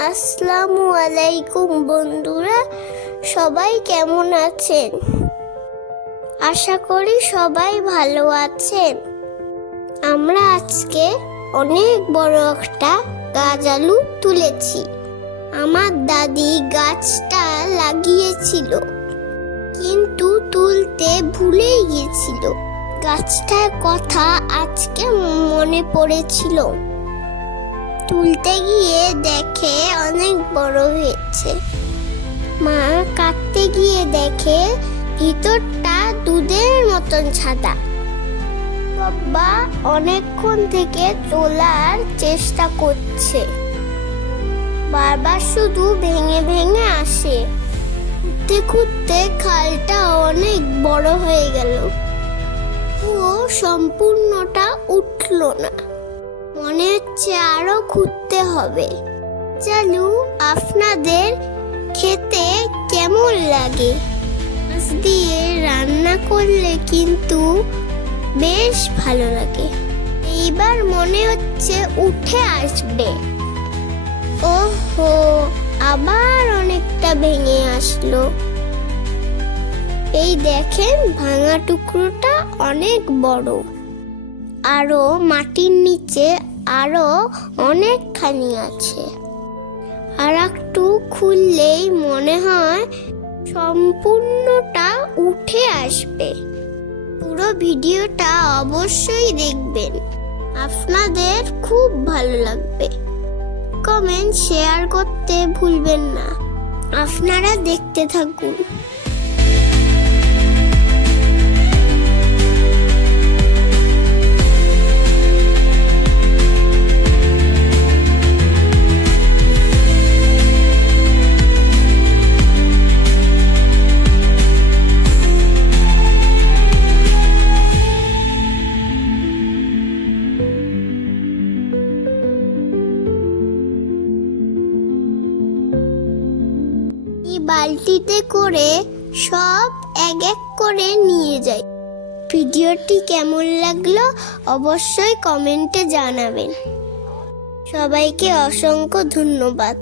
আসসালামু আলাইকুম বন্ধুরা, সবাই কেমন আছেন? আশা করি সবাই ভালো আছেন। আমরা আজকে অনেক বড় একটা গাছ আলু তুলেছি। আমার দাদি গাছটা লাগিয়েছিল, কিন্তু তুলতে ভুলেই গিয়েছিল। গাছটার কথা আজকে মনে পড়েছিল। তুলতে গিয়ে দেখে অনেক বড় হয়েছে। মা কাটতে গিয়ে দেখে ভিতরটা দুধের মতন সাদা। বাবা অনেকক্ষণ থেকে তোলার চেষ্টা করছে, বারবার শুধু ভেঙে ভেঙে আসে। খুঁড়তে খুঁড়তে খালটা অনেক বড় হয়ে গেল, ও সম্পূর্ণটা উঠল না। মনে হচ্ছে আরো খুঁড়তে হবে। চালু আপনাদের খেতে কেমন লাগে? মাছ দিয়ে রান্না করলে কিন্তু বেশ ভালো লাগে। এইবার মনে হচ্ছে উঠে আসবে। ওহো, আবার অনেকটা ভেঙে আসলো। এই দেখেন, ভাঙা টুকরোটা অনেক বড়। আরো মাটির নিচে আরো অনেকখানি আছে। আর একটু খুললেই মনে হয় সম্পূর্ণটা উঠে আসবে। পুরো ভিডিওটা অবশ্যই দেখবেন, আপনাদের খুব ভালো লাগবে। কমেন্ট শেয়ার করতে ভুলবেন না। আপনারা দেখতে থাকুন। বালতিতে করে সব এক এক করে নিয়ে যাই। ভিডিওটি কেমন লাগলো অবশ্যই কমেন্টে জানাবেন। সবাইকে অসংখ্য ধন্যবাদ।